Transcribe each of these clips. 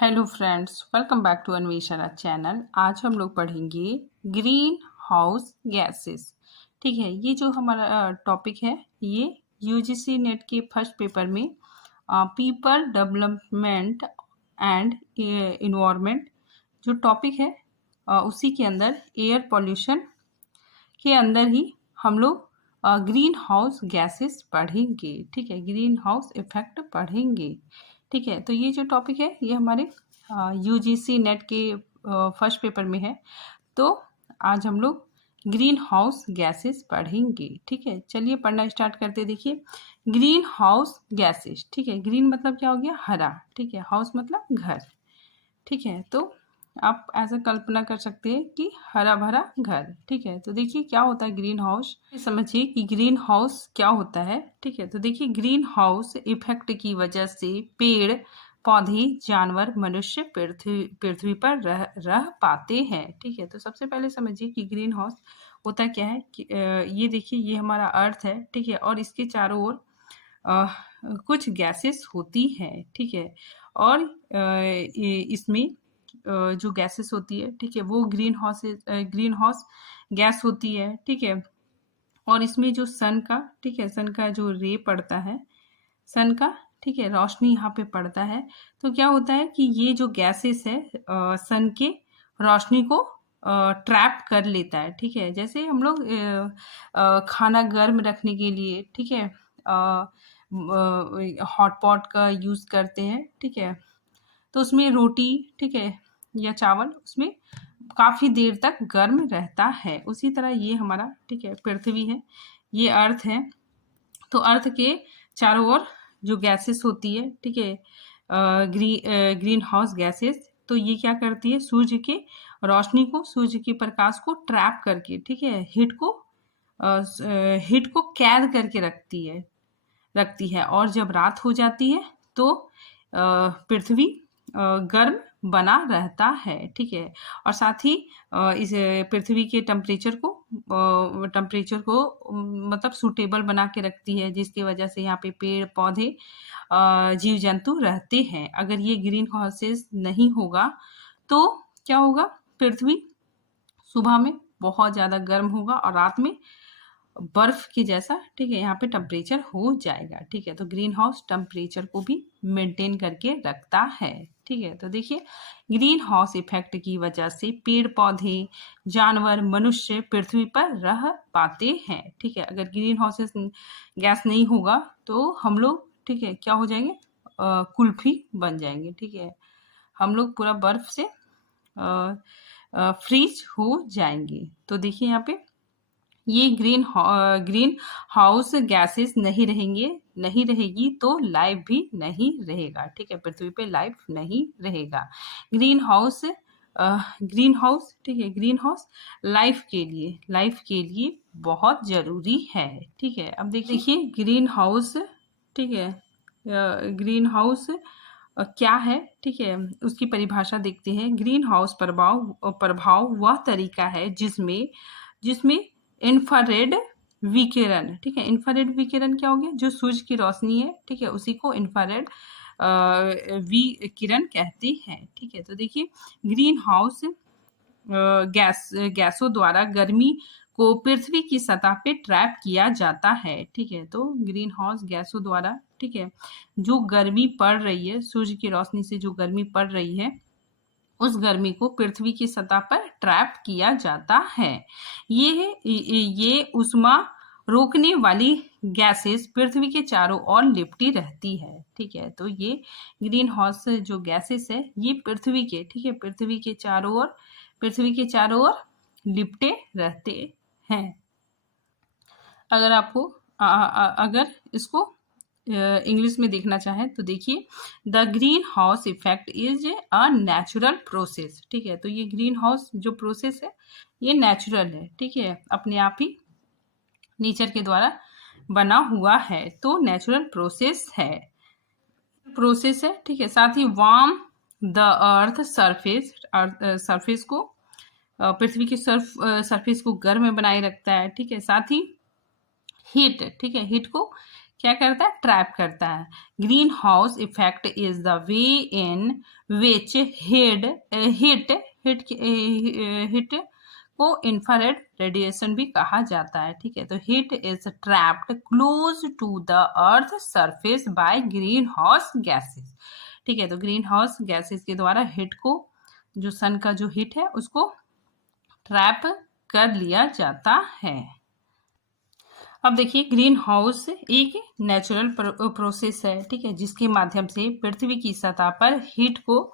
Hello friends, welcome back to Anveshana channel. आज हम लोग पढ़ेंगे ग्रीन हाउस गैसेस। ठीक है, ये जो हमारा टॉपिक है ये यूजीसी नेट के फर्स्ट पेपर में पीपल डेवलपमेंट एंड इन्वायरमेंट जो टॉपिक है उसी के अंदर एयर पॉल्यूशन के अंदर ही हम लोग ग्रीन हाउस गैसेस पढ़ेंगे। ठीक है, ग्रीन हाउस इफेक्ट पढ़ेंगे। ठीक है, तो ये जो टॉपिक है ये हमारे यूजीसी नेट के फर्स्ट पेपर में है। तो आज हम लोग ग्रीन हाउस गैसेस पढ़ेंगे। ठीक है, चलिए पढ़ना स्टार्ट करते। देखिए, ग्रीन हाउस गैसेस। ठीक है, ग्रीन मतलब क्या हो गया? हरा। ठीक है, हाउस मतलब घर। ठीक है, तो आप ऐसा कल्पना कर सकते हैं कि हरा भरा घर। ठीक है, तो देखिए क्या होता है ग्रीन हाउस। समझिए कि ग्रीन हाउस क्या होता है। ठीक है, तो देखिए ग्रीन हाउस इफेक्ट की वजह से पेड़ पौधे जानवर मनुष्य पृथ्वी पर रह पाते हैं। ठीक है, तो सबसे पहले समझिए कि ग्रीन हाउस होता क्या है कि ये देखिए ये हमारा अर्थ है। ठीक है, और इसके चारों ओर कुछ गैसेस होती हैं। ठीक है, और इसमें जो गैसेस होती है, ठीक है, वो ग्रीन हाउस गैस होती है। ठीक है, और इसमें जो सन का, ठीक है, सन का जो रे पड़ता है, सन का, ठीक है, रोशनी यहाँ पे पड़ता है, तो क्या होता है कि ये जो गैसेस है सन के रोशनी को ट्रैप कर लेता है। ठीक है, जैसे हम लोग खाना गर्म रखने के लिए, ठीक है, हॉट पॉट का यूज़ करते हैं। ठीक है, तो उसमें रोटी, ठीक है, या चावल उसमें काफ़ी देर तक गर्म रहता है। उसी तरह ये हमारा, ठीक है, पृथ्वी है, ये अर्थ है। तो अर्थ के चारों ओर जो गैसेस होती है, ठीक है, ग्रीन हाउस गैसेस, तो ये क्या करती है? सूर्य के रोशनी को, सूर्य के प्रकाश को ट्रैप करके, ठीक है, हीट को कैद करके रखती है। और जब रात हो जाती है तो पृथ्वी गर्म बना रहता है। ठीक है, और साथ ही इस पृथ्वी के टेम्परेचर को मतलब सूटेबल बना के रखती है, जिसकी वजह से यहाँ पे पेड़ पौधे जीव जंतु रहते हैं। अगर ये ग्रीन हाउसेस नहीं होगा तो क्या होगा? पृथ्वी सुबह में बहुत ज़्यादा गर्म होगा और रात में बर्फ के जैसा, ठीक है, यहाँ पे टेम्परेचर हो जाएगा। ठीक है, तो ग्रीन हाउस टेम्परेचर को भी मेंटेन करके रखता है। ठीक है, तो देखिए ग्रीन हाउस इफेक्ट की वजह से पेड़ पौधे जानवर मनुष्य पृथ्वी पर रह पाते हैं। ठीक है, अगर ग्रीन हाउस गैस नहीं होगा तो हम लोग, ठीक है, क्या हो जाएंगे? कुल्फी बन जाएंगे। ठीक है, हम लोग पूरा बर्फ से फ्रीज हो जाएंगे। तो देखिए यहाँ पे ये ग्रीन हाउस गैसेस नहीं रहेगी तो लाइफ भी नहीं रहेगा। ठीक है, पृथ्वी पे लाइफ नहीं रहेगा। ग्रीन हाउस ठीक है, ग्रीन हाउस लाइफ के लिए बहुत जरूरी है। ठीक है, अब देखिए ग्रीन हाउस, ठीक है, ग्रीन हाउस क्या है? ठीक है, उसकी परिभाषा देखते हैं। ग्रीन हाउस प्रभाव वह तरीका है जिसमें इंफ्रारेड विकिरण, ठीक है, इंफ्रारेड विकिरण क्या हो गया? जो सूर्य की रोशनी है, ठीक है, उसी को इंफ्रारेड विकिरण कहते हैं। ठीक है, तो देखिए ग्रीन हाउस गैसों द्वारा गर्मी को पृथ्वी की सतह पे ट्रैप किया जाता है। ठीक है, तो ग्रीन हाउस गैसों द्वारा, ठीक है, जो गर्मी पड़ रही है, सूर्य की रोशनी से जो गर्मी पड़ रही है, उस गर्मी को पृथ्वी की सतह पर ट्रैप किया जाता है। ये उष्मा रोकने वाली गैसेस पृथ्वी के चारों ओर लिपटी रहती है। ठीक है, तो ये ग्रीन हाउस जो गैसेस है ये पृथ्वी के, ठीक है, पृथ्वी के चारों ओर लिपटे रहते हैं। अगर आपको अगर इसको इंग्लिश में देखना चाहें तो देखिए the green house effect is a natural process. ठीक है, तो ये ग्रीन हाउस जो प्रोसेस है ये नेचुरल है। ठीक है, अपने आप ही नेचर के द्वारा बना हुआ है, तो नेचुरल प्रोसेस है। ठीक है, साथ ही वार्म द अर्थ सरफेस को, पृथ्वी के सरफेस को गर्म बनाए रखता है। ठीक है, साथ ही हीट, ठीक है, हीट को क्या करता है, ट्रैप करता है। Greenhouse effect is the way in which heat को इंफ्रारेड रेडिएशन भी कहा जाता है। ठीक है, तो heat is trapped close to the earth surface by greenhouse gases. ठीक है, तो ग्रीन हाउस गैसेस के द्वारा हीट को, जो सन का जो हीट है उसको ट्रैप कर लिया जाता है। अब देखिए, ग्रीन हाउस एक नेचुरल प्रोसेस है। ठीक है, जिसके माध्यम से पृथ्वी की सतह पर हीट को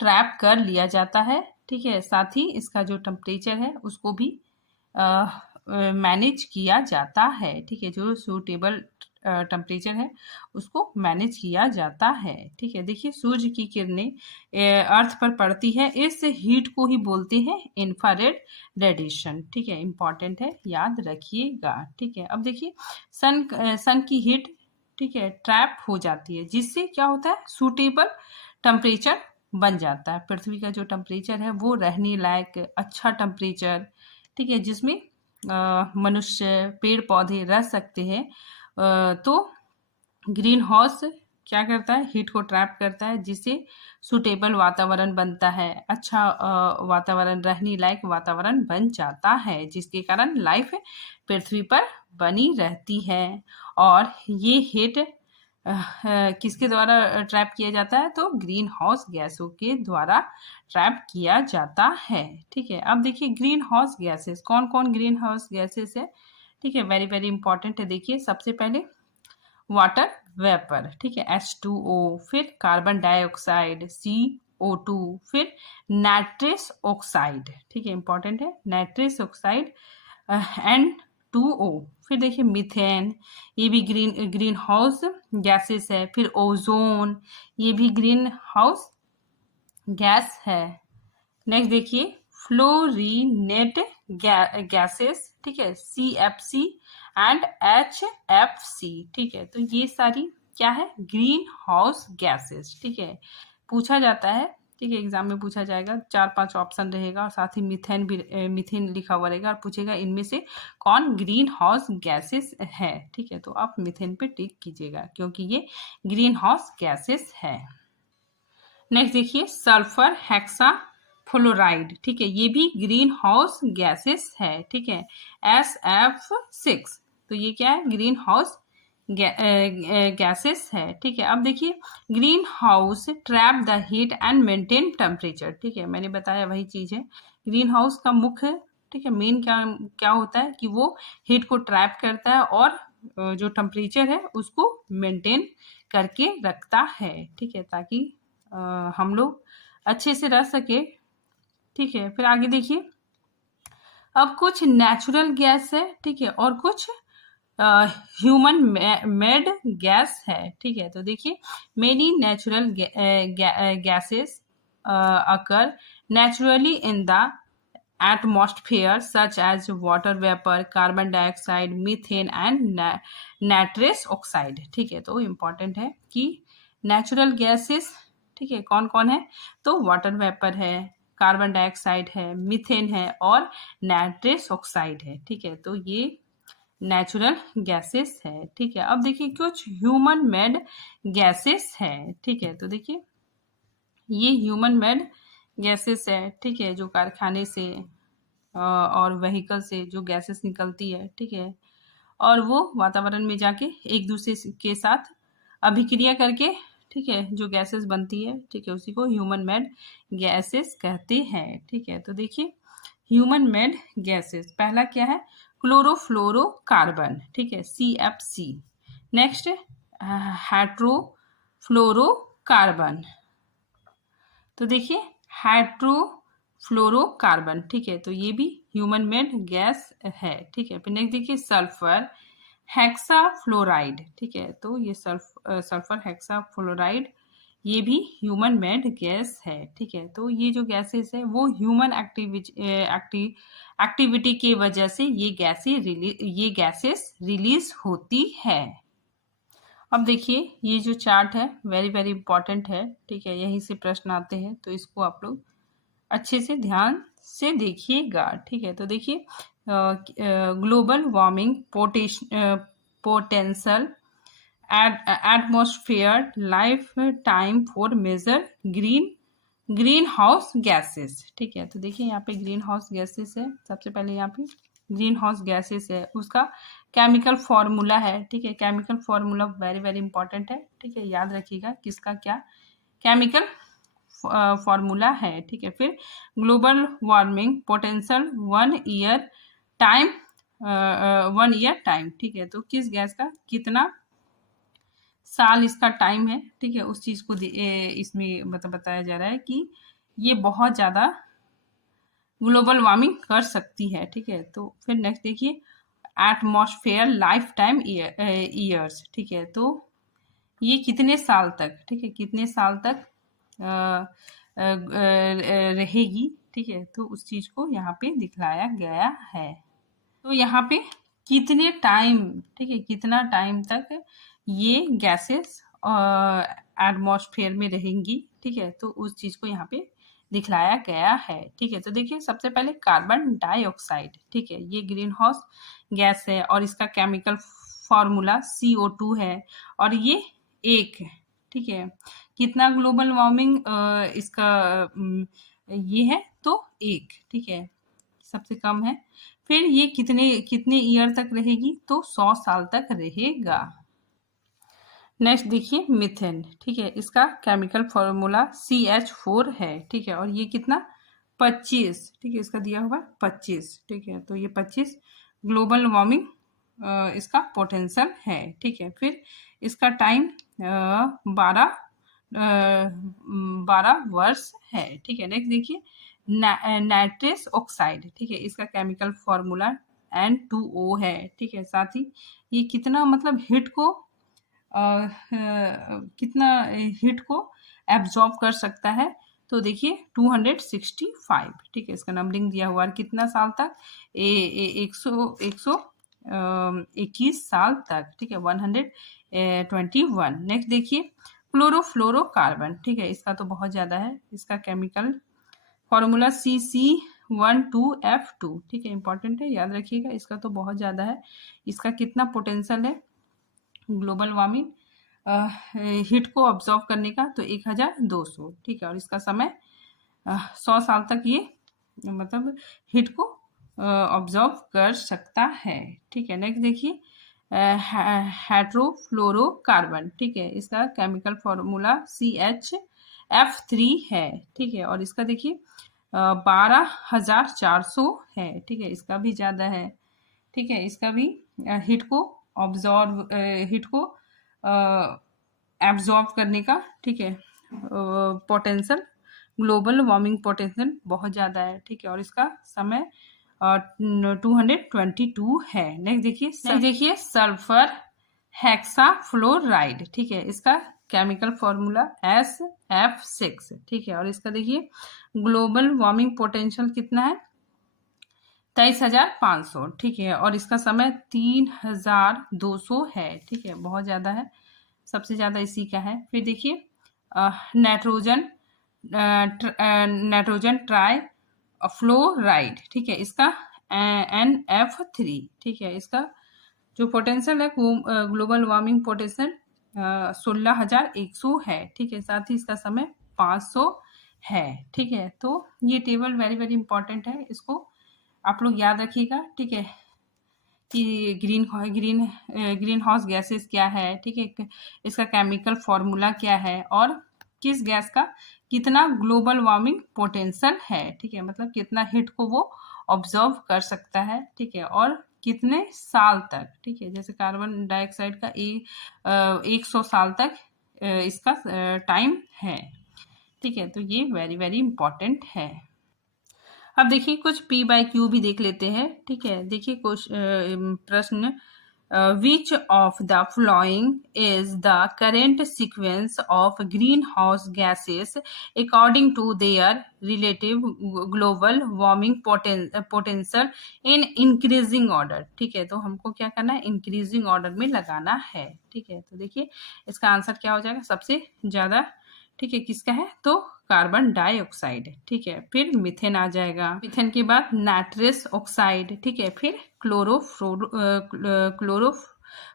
ट्रैप कर लिया जाता है। ठीक है, साथ ही इसका जो टेम्परेचर है उसको भी मैनेज किया जाता है। ठीक है, जो सूटेबल टेम्परेचर है उसको मैनेज किया जाता है। ठीक है, देखिए, सूर्य की किरणें अर्थ पर पड़ती है, इस हीट को ही बोलते हैं इंफ्रारेड रेडिएशन। ठीक है, इंपॉर्टेंट है, याद रखिएगा। ठीक है, अब देखिए, सन की हीट, ठीक है, ट्रैप हो जाती है, जिससे क्या होता है, सूटेबल टेम्परेचर बन जाता है। पृथ्वी का जो टेम्परेचर है वो रहने लायक अच्छा टेम्परेचर, ठीक है, जिसमें मनुष्य, पेड़ पौधे रह सकते हैं। तो ग्रीन हाउस क्या करता है, हीट को ट्रैप करता है, जिससे सुटेबल वातावरण बनता है, अच्छा वातावरण, रहने लायक वातावरण बन जाता है, जिसके कारण लाइफ पृथ्वी पर बनी रहती है। और ये हीट किसके द्वारा ट्रैप किया जाता है, तो ग्रीन हाउस गैसों के द्वारा ट्रैप किया जाता है। ठीक है, अब देखिए, ग्रीन हाउस गैसेस, कौन कौन ग्रीन हाउस गैसेस है। ठीक है, वेरी वेरी इंपॉर्टेंट है। देखिए, सबसे पहले वाटर वेपर, ठीक है, H2O, फिर कार्बन डाइऑक्साइड CO2, फिर नाइट्रस ऑक्साइड, ठीक है, इंपॉर्टेंट है, नाइट्रस ऑक्साइड N2O, फिर देखिए मीथेन, ये भी ग्रीन हाउस गैसेस है। फिर ओजोन, ये भी ग्रीन हाउस गैस है। नेक्स्ट देखिए, फ्लोरीनेट गैसेस, ठीक है, CFC एंड HFC। ठीक है, तो ये सारी क्या है, ग्रीन हाउस गैसेस। ठीक है, पूछा जाता है, ठीक है, एग्जाम में पूछा जाएगा, 4-5 ऑप्शन रहेगा और साथ ही मीथेन भी, मीथेन लिखा हुआ रहेगा और पूछेगा इनमें से कौन ग्रीन हाउस गैसेस है। ठीक है, तो आप मीथेन पे टिक कीजिएगा क्योंकि ये ग्रीन हाउस गैसेस है। नेक्स्ट देखिए, सल्फर हेक्सा फ्लोराइड, ठीक है, ये भी ग्रीन हाउस गैसेस है। ठीक है, SF6, तो ये क्या है, ग्रीन हाउस गैसेस है। ठीक है, अब देखिए, green house trap the heat and maintain temperature. ठीक है, मैंने बताया वही चीज है, ग्रीन हाउस का मुख्य, ठीक है, मेन क्या क्या होता है कि वो हीट को ट्रैप करता है और जो टेम्परेचर है उसको मेंटेन करके रखता है। ठीक है, ताकि हम लोग अच्छे से रह सके। ठीक है, फिर आगे देखिए, अब कुछ नेचुरल गैस है, ठीक है, और कुछ ह्यूमन मेड गैस है। ठीक है, तो देखिए, many natural gases occur naturally in the atmosphere such as water vapor, carbon dioxide, methane and nitrous oxide। ठीक है, तो इम्पॉर्टेंट है कि नेचुरल गैसेस, ठीक है, कौन कौन है, तो वाटर वेपर है, कार्बन डाइऑक्साइड है, मीथेन है और नाइट्रस ऑक्साइड है। ठीक है, तो ये नेचुरल गैसेस है। ठीक है, अब देखिए, कुछ ह्यूमन मेड गैसेस है। ठीक है, तो देखिए, ये ह्यूमन मेड गैसेस है। ठीक है, जो कारखाने से और व्हीकल से जो गैसेस निकलती है, ठीक है, और वो वातावरण में जाके एक दूसरे के साथ अभिक्रिया करके, ठीक है, जो गैसेस बनती है, ठीक है, उसी को ह्यूमन मेड गैसेस कहते हैं। ठीक है, तो देखिए, ह्यूमन मेड गैसेस, पहला क्या है, क्लोरोफ्लोरोकार्बन, ठीक है, CFC। नेक्स्ट हाइड्रोफ्लोरोकार्बन, तो देखिए, हाइड्रोफ्लोरोकार्बन, ठीक है, तो ये भी ह्यूमन मेड गैस है। ठीक है, फिर नेक्स्ट देखिए, सल्फर हेक्साफ्लोराइड, ठीक है, तो ये सल्फर हेक्साफ्लोराइड, ये भी ह्यूमन मेड गैस है। ठीक है, तो ये जो गैसेस है वो ह्यूमन एक्टिविटी की वजह से ये गैसेस रिलीज होती है। अब देखिए, ये जो चार्ट है वेरी वेरी इंपॉर्टेंट है। ठीक है, यहीं से प्रश्न आते हैं, तो इसको आप लोग अच्छे से ध्यान से देखिएगा। ठीक है, तो देखिए, global warming potential atmosphere lifetime for major greenhouse gases. ठीक है, तो देखिए यहाँ पे ग्रीन हाउस गैसेस है। सबसे पहले यहाँ पे ग्रीन हाउस गैसेस है, उसका केमिकल फॉर्मूला है। ठीक है, chemical formula very very important है। ठीक है, याद रखिएगा किसका क्या केमिकल फॉर्मूला है। ठीक है, फिर global warming potential 1 year time. ठीक है, तो किस गैस का कितना साल इसका टाइम है। ठीक है, उस चीज को इसमें मतलब बताया जा रहा है कि ये बहुत ज्यादा ग्लोबल वार्मिंग कर सकती है। ठीक है, तो फिर नेक्स्ट देखिए एटमॉस्फेयर लाइफ टाइम ईयर्स। ठीक है, तो ये कितने साल तक, ठीक है, कितने साल तक रहेगी। ठीक है, तो उस चीज को यहाँ पे दिखलाया गया है। तो यहाँ पे कितने टाइम, ठीक है, कितना टाइम तक ये गैसेस एटमॉस्फेयर में रहेंगी। ठीक है, तो उस चीज को यहाँ पे दिखलाया गया है। ठीक है, तो देखिए सबसे पहले कार्बन डाइऑक्साइड। ठीक है, ये ग्रीन हाउस गैस है और इसका केमिकल फॉर्मूला CO2 है और ये एक है। ठीक है, कितना ग्लोबल वार्मिंग इसका ये है तो एक। ठीक है, सबसे कम है। फिर ये कितने ईयर तक रहेगी तो 100 साल तक रहेगा। नेक्स्ट देखिए मीथेन। ठीक है, इसका केमिकल फॉर्मूला CH4 है। ठीक है, और ये कितना 25। ठीक है, इसका दिया हुआ 25। ठीक है, तो ये 25 ग्लोबल वार्मिंग इसका पोटेंशियल है। ठीक है, फिर इसका टाइम 12 वर्ष है। ठीक है, नेक्स्ट देखिए नाइट्रस ऑक्साइड। ठीक है, इसका केमिकल फॉर्मूला N2O है। ठीक है, साथ ही ये कितना मतलब कितना हीट को एब्जॉर्ब कर सकता है तो देखिए 265। ठीक है, इसका नंबरिंग दिया हुआ है कितना साल तक 121 साल तक। ठीक है, 121। नेक्स्ट देखिए क्लोरोफ्लोरोकार्बन। ठीक है, इसका तो बहुत ज़्यादा है। इसका केमिकल फॉर्मूला CC12F2। ठीक है, इंपॉर्टेंट है, याद रखिएगा। इसका तो बहुत ज़्यादा है। इसका कितना पोटेंशियल है ग्लोबल वार्मिंग हीट को ऑब्जॉर्व करने का तो 1200। ठीक है, और इसका समय 100 साल तक ये मतलब हीट को ऑब्जॉर्व कर सकता है। ठीक है, नेक्स्ट देखिए हेट्रोफ्लोरोकार्बन। ठीक है, इसका केमिकल फॉर्मूला CHF3 है। ठीक है, और इसका देखिए 12,400 है। ठीक है, इसका भी ज़्यादा है। ठीक है, इसका भी हीट को एब्जॉर्ब करने का, ठीक है, पोटेंशियल ग्लोबल वार्मिंग पोटेंशियल बहुत ज़्यादा है। ठीक है, और इसका समय 222 है। नेक्स्ट देखिए सल्फर हेक्साफ्लोराइड। ठीक है, इसका केमिकल फॉर्मूला SF6। ठीक है, और इसका देखिए ग्लोबल वार्मिंग पोटेंशियल कितना है 23,500। ठीक है, और इसका समय 3,200 है। ठीक है, बहुत ज़्यादा है, सबसे ज़्यादा इसी का है। फिर देखिए नाइट्रोजन ट्राई फ्लोराइड। ठीक है, इसका NF3। ठीक है, इसका जो पोटेंशियल है ग्लोबल वार्मिंग पोटेंशियल 16,100 है। ठीक है, साथ ही इसका समय 500 है। ठीक है, तो ये टेबल वेरी वेरी इंपॉर्टेंट है, इसको आप लोग याद रखिएगा। ठीक है, कि ग्रीन हाउस गैसेस क्या है। ठीक है, इसका केमिकल फॉर्मूला क्या है और किस गैस का कितना ग्लोबल वार्मिंग पोटेंशियल है। ठीक है, मतलब कितना हीट को वो ऑब्जर्व कर सकता है। ठीक है, और कितने साल तक। ठीक है, जैसे कार्बन डाइऑक्साइड का 100 साल तक इसका टाइम है। ठीक है, तो ये वेरी वेरी इंपॉर्टेंट है। अब देखिए कुछ P/Q भी देख लेते हैं। ठीक है, देखिए प्रश्न which of the following is the current sequence of greenhouse gases according to their relative global warming potential in increasing order. ठीक है, तो हमको क्या करना है इंक्रीजिंग ऑर्डर में लगाना है। ठीक है, तो देखिए इसका आंसर क्या हो जाएगा सबसे ज़्यादा। ठीक है, किसका है तो कार्बन डाइऑक्साइड। ठीक है, फिर मीथेन आ जाएगा, मीथेन के बाद नाइट्रस ऑक्साइड। ठीक है, फिर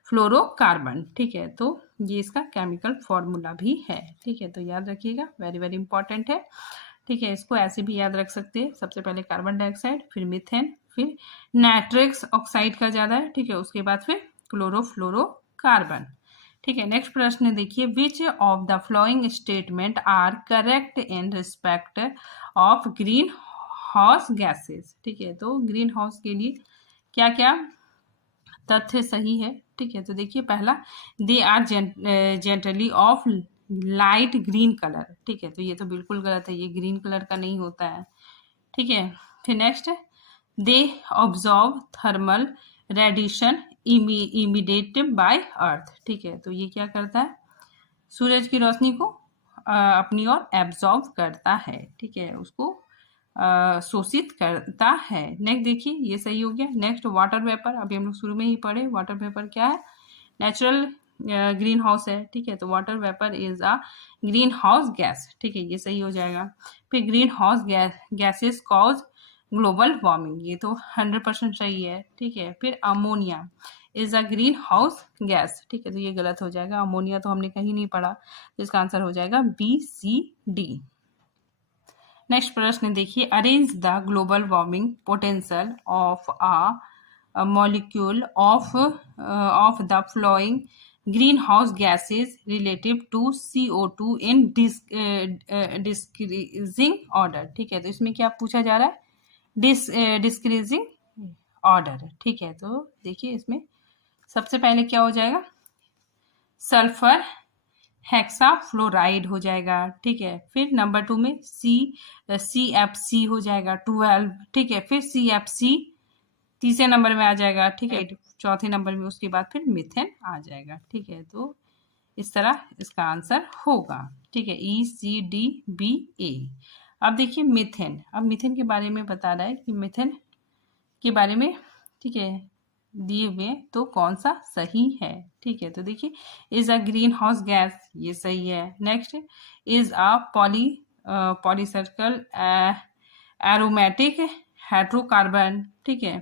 फ्लोरोकार्बन। ठीक है, तो ये इसका केमिकल फॉर्मूला भी है। ठीक है, तो याद रखिएगा, वेरी वेरी इंपॉर्टेंट है। ठीक है, इसको ऐसे भी याद रख सकते हैं, सबसे पहले कार्बन डाइऑक्साइड, फिर मीथेन, फिर नाइट्रस ऑक्साइड का ज़्यादा है। ठीक है, उसके बाद फिर क्लोरोफ्लोरोकार्बन। ठीक है, नेक्स्ट प्रश्न देखिए, which of the following statement are correct in respect of greenhouse gases. ठीक है, तो ग्रीन हाउस के लिए क्या क्या तथ्य सही है। ठीक है, तो देखिए पहला, they are generally of light green colour. ठीक है, तो ये तो बिल्कुल गलत है, ये ग्रीन कलर का नहीं होता है। ठीक है, फिर next, they observe thermal radiation immediate by earth. ठीक है, तो ये क्या करता है, सूरज की रोशनी को अपनी ओर एब्जॉर्व करता है। ठीक है, उसको शोषित करता है। नेक्स्ट देखिए, ये सही हो गया। नेक्स्ट, वाटर वेपर, अभी हम लोग शुरू में ही पढ़े, वाटर वेपर क्या है, नेचुरल ग्रीन हाउस है। ठीक है, तो water vapour is a greenhouse gas. ठीक है, ये सही हो जाएगा। फिर green house gases cause global warming, ये तो 100% सही है। ठीक है, फिर ammonia is a greenhouse gas. ठीक है, तो ये गलत हो जाएगा, अमोनिया तो हमने कहीं नहीं पढ़ा, तो इसका आंसर हो जाएगा BCD। नेक्स्ट प्रश्न देखिए, arrange the global warming potential of a molecule of the following greenhouse gases relative to CO2 in decreasing order. ठीक है, तो इसमें क्या पूछा जा रहा है, डिस्क्रीजिंग ऑर्डर। ठीक है, तो देखिए इसमें सबसे पहले क्या हो जाएगा, सल्फर हेक्साफ्लोराइड हो जाएगा। ठीक है, फिर नंबर 2 में CFC हो जाएगा 12। ठीक है, फिर CFC तीसरे नंबर में आ जाएगा। ठीक है, चौथे नंबर में उसके बाद फिर मीथेन आ जाएगा। ठीक है, तो इस तरह इसका आंसर होगा। ठीक है, ECDBA। अब देखिए मीथेन, अब मीथेन के बारे में बता रहा है कि मीथेन के बारे में, ठीक है, दिए हुए तो कौन सा सही है। ठीक है, तो देखिए, is a greenhouse gas, ये सही है। Next, is a polycyclic aromatic hydrocarbon. ठीक है,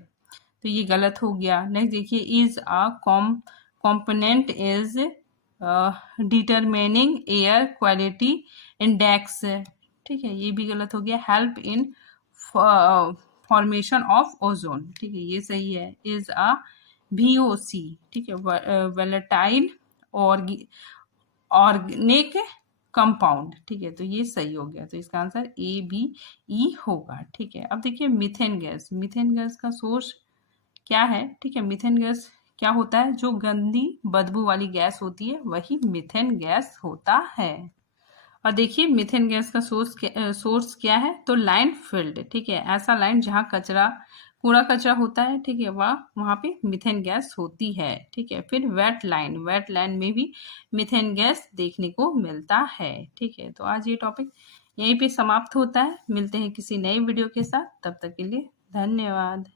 तो ये गलत हो गया। नेक्स्ट देखिए, is a component is determining air quality index. ठीक है, ये भी गलत हो गया। Help in formation of ozone. ठीक है, ये सही है। इज अ VOC, ठीक है, वोलेटाइल ऑर्गेनिक कंपाउंड। ठीक है, तो ये सही हो गया, तो इसका आंसर ABE होगा। ठीक है, अब देखिए मीथेन गैस, मीथेन गैस का सोर्स क्या है। ठीक है, मीथेन गैस क्या होता है, जो गंदी बदबू वाली गैस होती है वही मीथेन गैस होता है। और देखिए मीथेन गैस का सोर्स क्या है, तो लाइन फील्ड। ठीक है, ऐसा लाइन जहाँ कूड़ा कचरा होता है। ठीक है, वहाँ पे मीथेन गैस होती है। ठीक है, फिर वेट लाइन में भी मीथेन गैस देखने को मिलता है। ठीक है, तो आज ये टॉपिक यहीं पे समाप्त होता है। मिलते हैं किसी नए वीडियो के साथ, तब तक के लिए धन्यवाद।